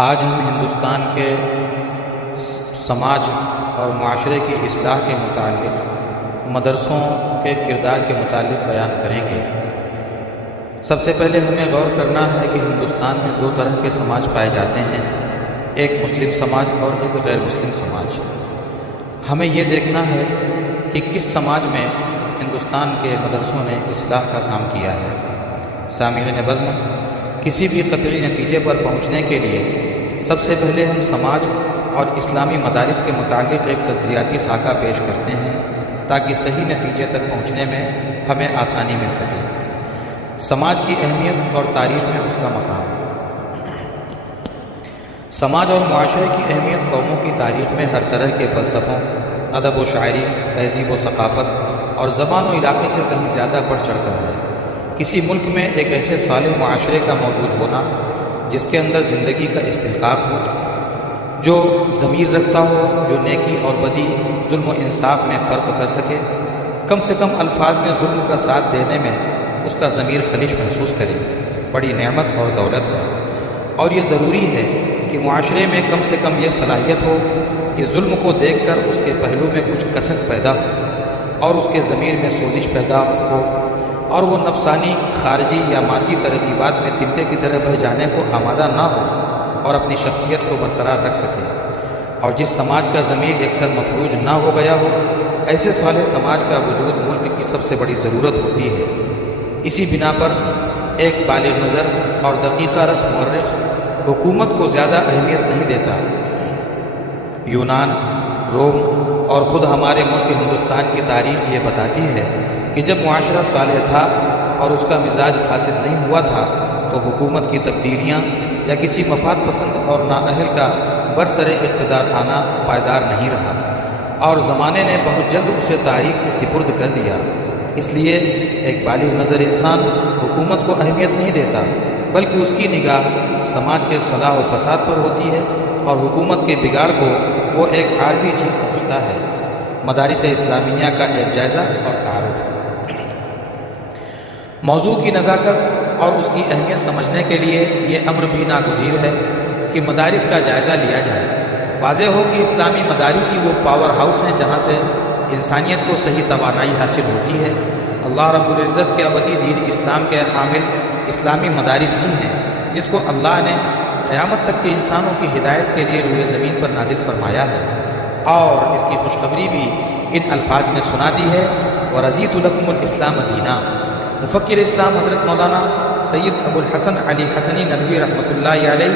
آج ہم ہندوستان کے سماج اور معاشرے کی اصلاح کے متعلق مدرسوں کے کردار کے متعلق بیان کریں گے۔ سب سے پہلے ہمیں غور کرنا ہے کہ ہندوستان میں دو طرح کے سماج پائے جاتے ہیں، ایک مسلم سماج اور ایک غیر مسلم سماج۔ ہمیں یہ دیکھنا ہے کہ کس سماج میں ہندوستان کے مدرسوں نے اصلاح کا کام کیا ہے۔ سامعین بزم، کسی بھی قطعی نتیجے پر پہنچنے کے لیے سب سے پہلے ہم سماج اور اسلامی مدارس کے متعلق ایک تجزیاتی خاکہ پیش کرتے ہیں تاکہ صحیح نتیجے تک پہنچنے میں ہمیں آسانی مل سکے۔ سماج کی اہمیت اور تاریخ میں اس کا مقام۔ سماج اور معاشرے کی اہمیت قوموں کی تاریخ میں ہر طرح کے فلسفوں، ادب و شاعری، تہذیب و ثقافت اور زبان و علاقے سے کہیں زیادہ بڑھ چڑھ کر ہے۔ کسی ملک میں ایک ایسے صالح معاشرے کا موجود ہونا جس کے اندر زندگی کا استحقاق ہو، جو ضمیر رکھتا ہو، جو نیکی اور بدی، ظلم و انصاف میں فرق کر سکے، کم سے کم الفاظ میں ظلم کا ساتھ دینے میں اس کا ضمیر خلش محسوس کرے، بڑی نعمت اور دولت ہے۔ اور یہ ضروری ہے کہ معاشرے میں کم سے کم یہ صلاحیت ہو کہ ظلم کو دیکھ کر اس کے پہلو میں کچھ کسک پیدا ہو اور اس کے ضمیر میں سوزش پیدا ہو، اور وہ نفسانی، خارجی یا مادی ترغیبات میں تمکے کی طرح بہہ جانے کو آمادہ نہ ہو اور اپنی شخصیت کو برقرار رکھ سکے۔ اور جس سماج کا ضمیر یکسر مفلوج نہ ہو گیا ہو، ایسے صالح سماج کا وجود ملک کی سب سے بڑی ضرورت ہوتی ہے۔ اسی بنا پر ایک بالغ نظر اور دقیقہ رس مورخ حکومت کو زیادہ اہمیت نہیں دیتا۔ یونان، روم اور خود ہمارے ملک ہندوستان کی تاریخ یہ بتاتی ہے کہ جب معاشرہ صالح تھا اور اس کا مزاج فاسد نہیں ہوا تھا تو حکومت کی تبدیلیاں یا کسی مفاد پسند اور نااہل کا برسر اقتدار آنا پائیدار نہیں رہا، اور زمانے نے بہت جلد اسے تاریخ کے سپرد کر دیا۔ اس لیے ایک بالغ نظر انسان حکومت کو اہمیت نہیں دیتا، بلکہ اس کی نگاہ سماج کے صلاح و فساد پر ہوتی ہے اور حکومت کے بگاڑ کو وہ ایک عارضی چیز سمجھتا ہے۔ مدارس اسلامیہ کا ایک جائزہ اور تعارف۔ موضوع کی نزاکت اور اس کی اہمیت سمجھنے کے لیے یہ امر بھی ناگزیر ہے کہ مدارس کا جائزہ لیا جائے۔ واضح ہو کہ اسلامی مدارس ہی وہ پاور ہاؤس ہیں جہاں سے انسانیت کو صحیح توانائی حاصل ہوتی ہے۔ اللہ رب العزت کے ابدی دین اسلام کے حامل اسلامی مدارس ہی ہیں جس کو اللہ نے قیامت تک کے انسانوں کی ہدایت کے لیے روئے زمین پر نازل فرمایا ہے، اور اس کی خوشخبری بھی ان الفاظ میں سنا دی ہے، وَرَضِيتُ لَكُمُ الْإِسْلَامَ دِينًا۔ مفکر اسلام حضرت مولانا سید ابو الحسن علی حسنی ندوی رحمۃ اللہ علیہ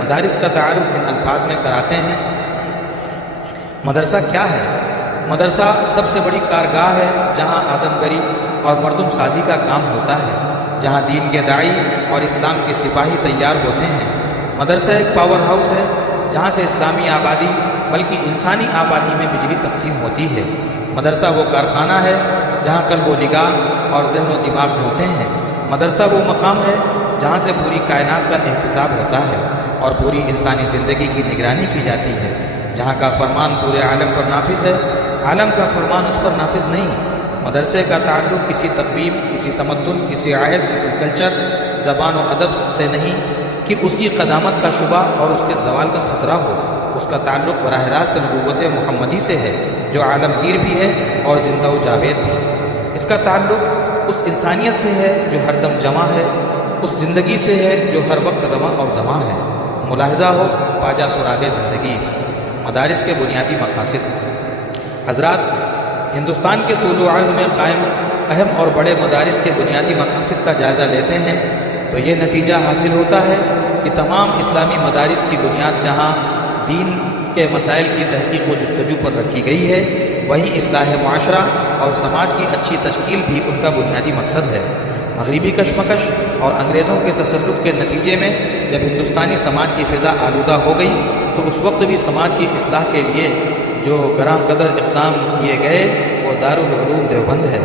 مدارس کا تعارف ان الفاظ میں کراتے ہیں۔ مدرسہ کیا ہے؟ مدرسہ سب سے بڑی کارگاہ ہے جہاں آدمگری اور مردم سازی کا کام ہوتا ہے، جہاں دین کے داعی اور اسلام کے سپاہی تیار ہوتے ہیں۔ مدرسہ ایک پاور ہاؤس ہے جہاں سے اسلامی آبادی بلکہ انسانی آبادی میں بجلی تقسیم ہوتی ہے۔ مدرسہ وہ کارخانہ ہے جہاں قلب و نگاہ اور ذہن و دماغ ملتے ہیں۔ مدرسہ وہ مقام ہے جہاں سے پوری کائنات کا احتساب ہوتا ہے اور پوری انسانی زندگی کی نگرانی کی جاتی ہے، جہاں کا فرمان پورے عالم پر نافذ ہے، عالم کا فرمان اس پر نافذ نہیں۔ مدرسے کا تعلق کسی تقویم، کسی تمدن، کسی عائد، کسی کلچر، زبان و ادب سے نہیں کہ اس کی قدامت کا شبہ اور اس کے زوال کا خطرہ ہو۔ اس کا تعلق براہ راست نبوت محمدی سے ہے جو عالمگیر بھی ہے اور زندہ و جاوید بھی۔ اس کا تعلق اس انسانیت سے ہے جو ہر دم جمع ہے، اس زندگی سے ہے جو ہر وقت رواں اور دواں ہے۔ ملاحظہ ہو پاجا سراغ زندگی۔ مدارس کے بنیادی مقاصد۔ حضرات، ہندوستان کے طول و عرض میں قائم اہم اور بڑے مدارس کے بنیادی مقاصد کا جائزہ لیتے ہیں تو یہ نتیجہ حاصل ہوتا ہے کہ تمام اسلامی مدارس کی بنیاد جہاں دین کے مسائل کی تحقیق و جستجو پر رکھی گئی ہے، وہیں اصلاح معاشرہ اور سماج کی اچھی تشکیل بھی ان کا بنیادی مقصد ہے۔ مغربی کشمکش اور انگریزوں کے تسلط کے نتیجے میں جب ہندوستانی سماج کی فضا آلودہ ہو گئی تو اس وقت بھی سماج کی اصلاح کے لیے جو گراں قدر اقدام کیے گئے وہ دارالعلوم دیوبند ہے۔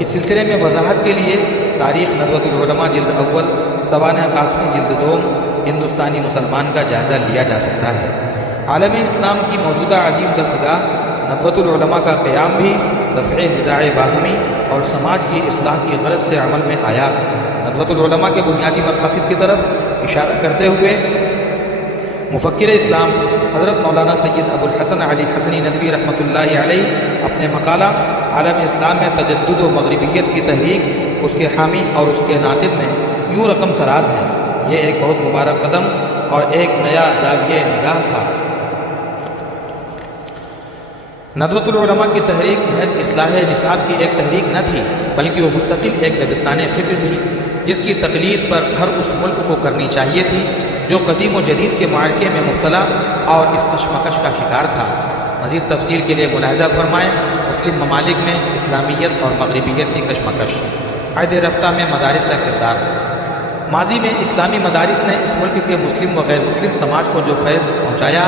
اس سلسلے میں وضاحت کے لیے تاریخ ندوۃ العلماء جلد اول، سوانح قاسمی جلد دوم، ہندوستانی مسلمان کا جائزہ لیا جا سکتا ہے۔ عالم اسلام کی موجودہ عظیم درسگاہ ندوۃ العلماء کا قیام بھی رفع نزاع باہمی اور سماج کی اصلاح کی غرض سے عمل میں آیا۔ ندوۃ العلماء کے بنیادی مقاصد کی طرف اشارہ کرتے ہوئے مفکر اسلام حضرت مولانا سید ابو الحسن علی حسنی ندوی رحمۃ اللہ علیہ اپنے مقالہ عالم اسلام میں تجدد و مغربیت کی تحریک، اس کے حامی اور اس کے ناقد میں یوں رقم تراز ہے۔ یہ ایک بہت مبارک قدم اور ایک نیا زاویہ نگاہ تھا۔ ندوۃ العلماء کی تحریک محض اصلاح نصاب کی ایک تحریک نہ تھی، بلکہ وہ مستقل ایک دبستان فکر بھی، جس کی تقلید پر ہر اس ملک کو کرنی چاہیے تھی جو قدیم و جدید کے معرکے میں مبتلا اور اس کشمکش کا شکار تھا۔ مزید تفصیل کے لیے ملاحظہ فرمائیں مسلم ممالک میں اسلامیت اور مغربیت کی کشمکش، عہد رفتہ میں مدارس کا کردار۔ ماضی میں اسلامی مدارس نے اس ملک کے مسلم و غیر مسلم سماج کو جو فیض پہنچایا،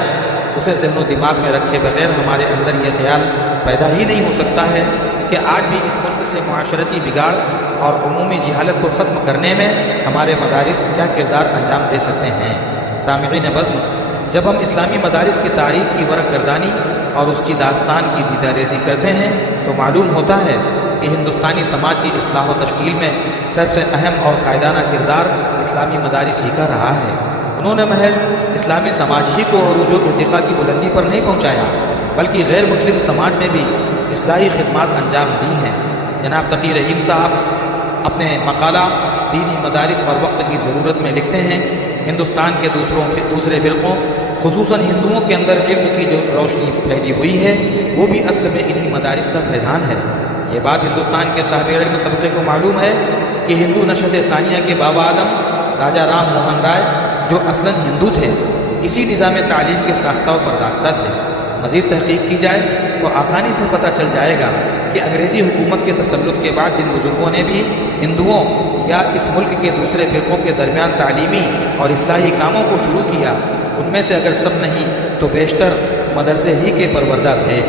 اسے ذہن و دماغ میں رکھے بغیر ہمارے اندر یہ خیال پیدا ہی نہیں ہو سکتا ہے کہ آج بھی اس ملک سے معاشرتی بگاڑ اور عمومی جہالت کو ختم کرنے میں ہمارے مدارس کیا کردار انجام دے سکتے ہیں۔ سامعین بزم، جب ہم اسلامی مدارس کی تاریخ کی ورق گردانی اور اس کی داستان کی دیدہ ریزی کرتے ہیں تو معلوم ہوتا ہے کہ ہندوستانی سماج کی اصلاح و تشکیل میں سب سے اہم اور قائدانہ کردار اسلامی مدارس ہی کا رہا ہے۔ انہوں نے محض اسلامی سماج ہی کو عروج و ارتقاء کی بلندی پر نہیں پہنچایا، بلکہ غیر مسلم سماج میں بھی اصلاحی خدمات انجام دی ہیں۔ جناب تقی رحیم صاحب اپنے مقالہ دینی مدارس اور وقت کی ضرورت میں لکھتے ہیں، ہندوستان کے دوسرے فرقوں خصوصاً ہندوؤں کے اندر علم کی جو روشنی پھیلی ہوئی ہے وہ بھی اصل میں انہی مدارس کا فیضان ہے۔ یہ بات ہندوستان کے صاحب علم طبقے کو معلوم ہے کہ ہندو نشد ثانیہ کے بابا آدم راجہ رام موہن رائے جو اصلاً ہندو تھے، اسی نظام تعلیم کے ساختہ و پرداختہ تھے۔ مزید تحقیق کی جائے تو آسانی سے پتہ چل جائے گا کہ انگریزی حکومت کے تسلط کے بعد جن بزرگوں نے بھی ہندوؤں یا اس ملک کے دوسرے فرقوں کے درمیان تعلیمی اور اصلاحی کاموں کو شروع کیا، ان میں سے اگر سب نہیں تو بیشتر مدرسے ہی کے پروردہ تھے۔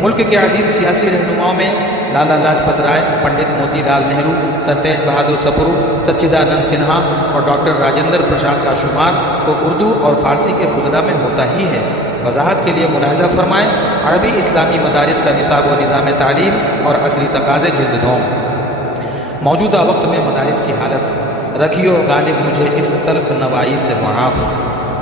ملک کے عظیم سیاسی رہنماؤں میں لالا لاجپت رائے، پنڈت موتی لال نہرو، سر تیج بہادر سپرو، سچیدانند سنہا اور ڈاکٹر راجندر پرساد کا شمار تو اردو اور فارسی کے فضلہ میں ہوتا ہی ہے۔ وضاحت کے لیے ملاحظہ فرمائیں عربی اسلامی مدارس کا نصاب و نظام تعلیم اور عصری تقاضے جلد 9۔ موجودہ وقت میں مدارس کی حالت، رکھیو غالب مجھے اس تلخ نوائی سے معاف۔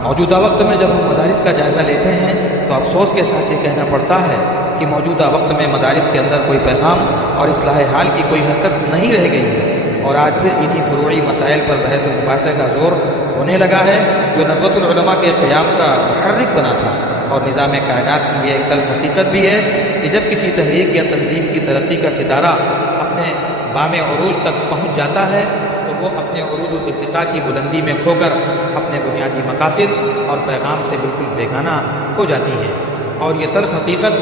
موجودہ وقت میں جب ہم مدارس کا جائزہ لیتے ہیں تو افسوس کے ساتھ یہ کہنا پڑتا ہے کہ موجودہ وقت میں مدارس کے اندر کوئی پیغام اور اصلاح حال کی کوئی حرکت نہیں رہ گئی ہے، اور آج پھر انہی فروعی مسائل پر بحث و مباحثے کا زور ہونے لگا ہے جو ندوۃ العلماء کے قیام کا محرک بنا تھا۔ اور نظام کائنات کی یہ ایک تلخ حقیقت بھی ہے کہ جب کسی تحریک یا تنظیم کی ترقی کا ستارہ اپنے بام عروج تک پہنچ جاتا ہے تو وہ اپنے عروج و ارتقاء کی بلندی میں کھو کر اپنے بنیادی مقاصد اور پیغام سے بالکل بیگانہ ہو جاتی ہے۔ اور یہ تلخ حقیقت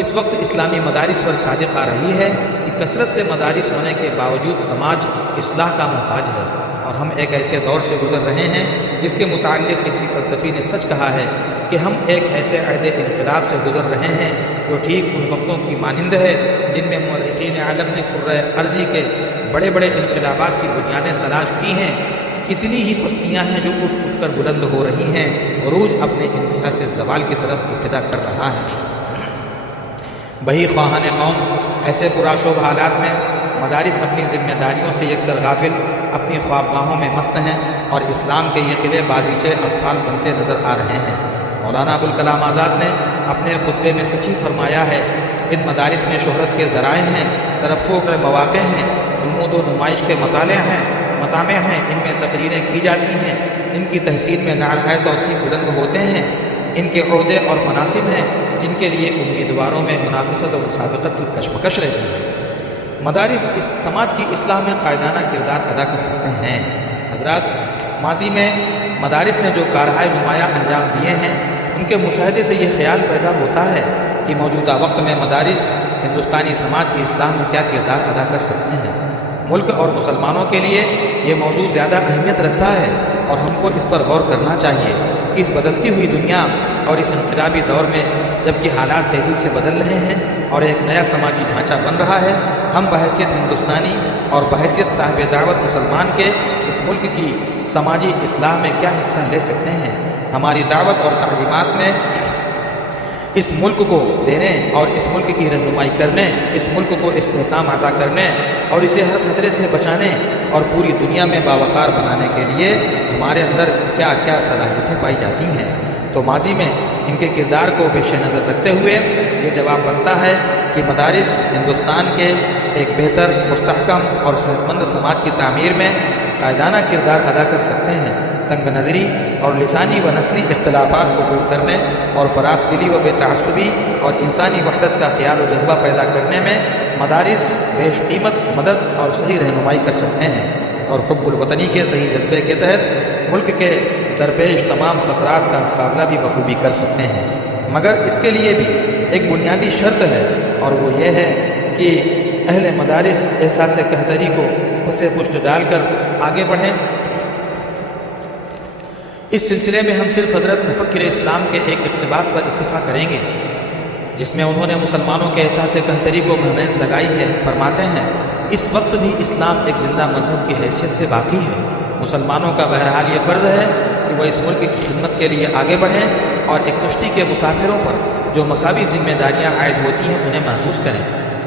اس وقت اسلامی مدارس پر صادق آ رہی ہے کہ کثرت سے مدارس ہونے کے باوجود سماج اصلاح کا محتاج ہے، اور ہم ایک ایسے دور سے گزر رہے ہیں جس کے متعلق کسی فلسفی نے سچ کہا ہے کہ ہم ایک ایسے عہد انقلاب سے گزر رہے ہیں جو ٹھیک ان وقتوں کی مانند ہے جن میں مورخین عالم نے قرۂ ارضی کے بڑے بڑے انقلابات کی بنیادیں تلاش کی ہیں۔ کتنی ہی پستیاں ہیں جو اٹھ اٹھ کر بلند ہو رہی ہیں، عروج اپنے انتہا سے زوال کی طرف ابتدا کر رہا ہے۔ بہی خواہان قوم ایسے پرآشوب حالات میں مدارس اپنی ذمہ داریوں سے یکسر غافل، اپنی خوابگاہوں میں مست ہیں اور اسلام کے یہ قلعے بازیچے اطفال بنتے نظر آ رہے ہیں۔ مولانا ابوالکلام آزاد نے اپنے خطبے میں سچی فرمایا ہے، ان مدارس میں شہرت کے ذرائع ہیں، ترفع کے مواقع ہیں، نمود و نمائش کے مطامع ہیں، ان میں تقریریں کی جاتی ہیں، ان کی تحصیل میں نعرۂ توسیع بلند ہوتے ہیں، ان کے عہدے اور مناصب ہیں جن کے لیے امیدواروں میں منافست و مسابقت کی کشمکش رہتی ہے۔ مدارس اس سماج کی اصلاح میں قائدانہ کردار ادا کر سکتے ہیں۔ حضرات، ماضی میں مدارس نے جو کارہائے نمایاں انجام دیے ہیں ان کے مشاہدے سے یہ خیال پیدا ہوتا ہے کہ موجودہ وقت میں مدارس ہندوستانی سماج کی اصلاح میں کیا کردار ادا کر سکتے ہیں۔ ملک اور مسلمانوں کے لیے یہ موضوع زیادہ اہمیت رکھتا ہے اور ہم کو اس پر غور کرنا چاہیے کہ اس بدلتی ہوئی دنیا اور اس انقلابی دور میں جبکہ حالات تیزی سے بدل رہے ہیں اور ایک نیا سماجی ڈھانچہ بن رہا ہے، ہم بحیثیت ہندوستانی اور بحیثیت صاحب دعوت مسلمان کے اس ملک کی سماجی اصلاح میں کیا حصہ لے سکتے ہیں۔ ہماری دعوت اور تعلیمات میں اس ملک کو دینے اور اس ملک کی رہنمائی کرنے، اس ملک کو استحکام عطا کرنے اور اسے ہر خطرے سے بچانے اور پوری دنیا میں باوقار بنانے کے لیے ہمارے اندر کیا کیا صلاحیتیں پائی جاتی ہیں۔ تو ماضی میں ان کے کردار کو پیش نظر رکھتے ہوئے یہ جواب بنتا ہے کہ مدارس ہندوستان کے ایک بہتر، مستحکم اور صحت مند سماج کی تعمیر میں قائدانہ کردار ادا کر سکتے ہیں۔ تنگ نظری اور لسانی و نسلی اختلافات کو دور کرنے اور فراخ دلی و بے تعصبی اور انسانی وحدت کا خیال و جذبہ پیدا کرنے میں مدارس بیش قیمت مدد اور صحیح رہنمائی کر سکتے ہیں، اور حب الوطنی کے صحیح جذبے کے تحت ملک کے درپیش تمام خطرات کا مقابلہ بھی بخوبی کر سکتے ہیں۔ مگر اس کے لیے بھی ایک بنیادی شرط ہے، اور وہ یہ ہے کہ اہل مدارس احساس قحطی کو پسے پشت ڈال کر آگے بڑھیں۔ اس سلسلے میں ہم صرف حضرت مفکر اسلام کے ایک اقتباس پر اتفاق کریں گے، جس میں انہوں نے مسلمانوں کے احساس قحطی کو مہمیز لگائی ہے۔ فرماتے ہیں، اس وقت بھی اسلام ایک زندہ مذہب کی حیثیت سے باقی ہے۔ مسلمانوں کا بہرحال یہ فرض ہے کہ وہ اس ملک کی خدمت کے لیے آگے بڑھیں اور ایک کشتی کے مسافروں پر جو مساوی ذمہ داریاں عائد ہوتی ہیں انہیں محسوس کریں۔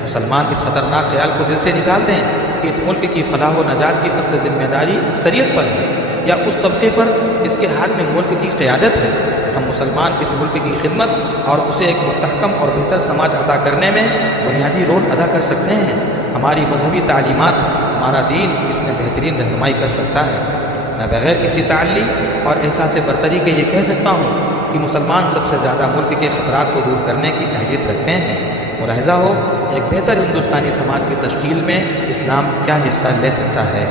مسلمان اس خطرناک خیال کو دل سے نکال دیں کہ اس ملک کی فلاح و نجات کی اصل ذمہ داری اکثریت پر ہے یا اس طبقے پر جس کے ہاتھ میں ملک کی قیادت ہے۔ ہم مسلمان اس ملک کی خدمت اور اسے ایک مستحکم اور بہتر سماج عطا کرنے میں بنیادی رول ادا کر سکتے ہیں۔ ہماری مذہبی تعلیمات، ہمارا دین اس میں بہترین رہنمائی کر سکتا ہے۔ میں بغیر کسی تعلی اور احساس برتری کے یہ کہہ سکتا ہوں کہ مسلمان سب سے زیادہ ملک کے خطرات کو دور کرنے کی اہلیت رکھتے ہیں۔ ملاحظہ ہو، ایک بہتر ہندوستانی سماج کی تشکیل میں اسلام کیا حصہ لے سکتا ہے۔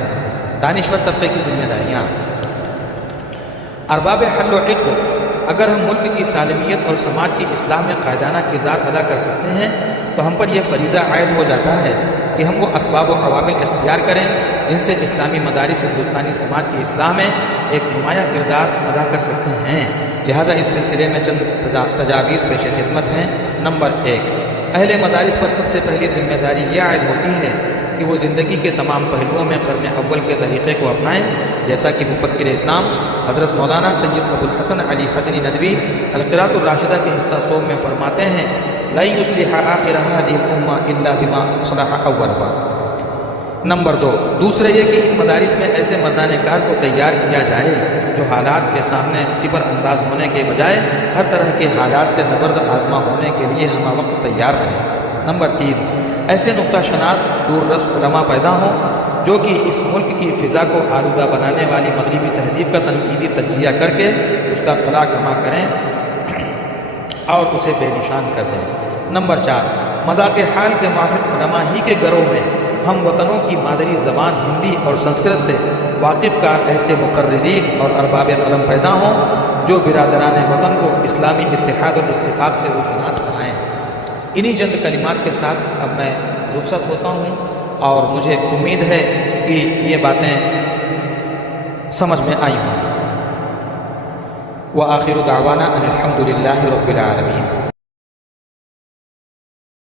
دانشور طبقے کی ذمہ داریاں۔ ارباب حل و عقد، اگر ہم ملک کی سالمیت اور سماج کی اصلاح میں قائدانہ کردار ادا کر سکتے ہیں تو ہم پر یہ فریضہ عائد ہو جاتا ہے کہ ہم وہ اسباب و عوامل اختیار کریں جن سے اسلامی مدارس ہندوستانی سماج کی اصلاح میں ایک نمایاں کردار ادا کر سکتے ہیں۔ لہٰذا اس سلسلے میں چند تجاویز پیش خدمت ہیں۔ نمبر 1، اہل مدارس پر سب سے پہلی ذمہ داری یہ عائد ہوتی ہے کہ وہ زندگی کے تمام پہلوؤں میں قرن اول کے طریقے کو اپنائیں، جیسا کہ مفکر اسلام حضرت مولانا سید ابو الحسن علی حسنی ندوی القراۃ الراشدہ کے حصہ سوم میں فرماتے ہیں، لا یصلح آخر هذه الامہ الا بما صلح اولها۔ نمبر 2، دوسرے یہ کہ ان مدارس میں ایسے مردان کار کو تیار کیا جائے جو حالات کے سامنے صبر انداز ہونے کے بجائے ہر طرح کے حالات سے نبرد آزما ہونے کے لیے ہمہ وقت تیار رہیں۔ نمبر 3، ایسے نقطہ شناس دور رس علماء پیدا ہوں جو کہ اس ملک کی فضا کو آلودہ بنانے والی مغربی تہذیب کا تنقیدی تجزیہ کر کے اس کا خلا کما کریں اور اسے بے نشان کر دیں۔ نمبر 4، مذاق حال کے ماہر علماء ہی کے گھروں میں ہم وطنوں کی مادری زبان ہندی اور سنسکرت سے واقف کار ایسے مقررین اور ارباب قلم پیدا ہوں جو برادران وطن کو اسلامی اتحاد اور اتفاق سے روشناس بنائیں۔ انہی چند کلمات کے ساتھ اب میں رخصت ہوتا ہوں، اور مجھے امید ہے کہ یہ باتیں سمجھ میں آئی ہوں۔ وآخر دعوانا ان الحمد للہ رب العالمین۔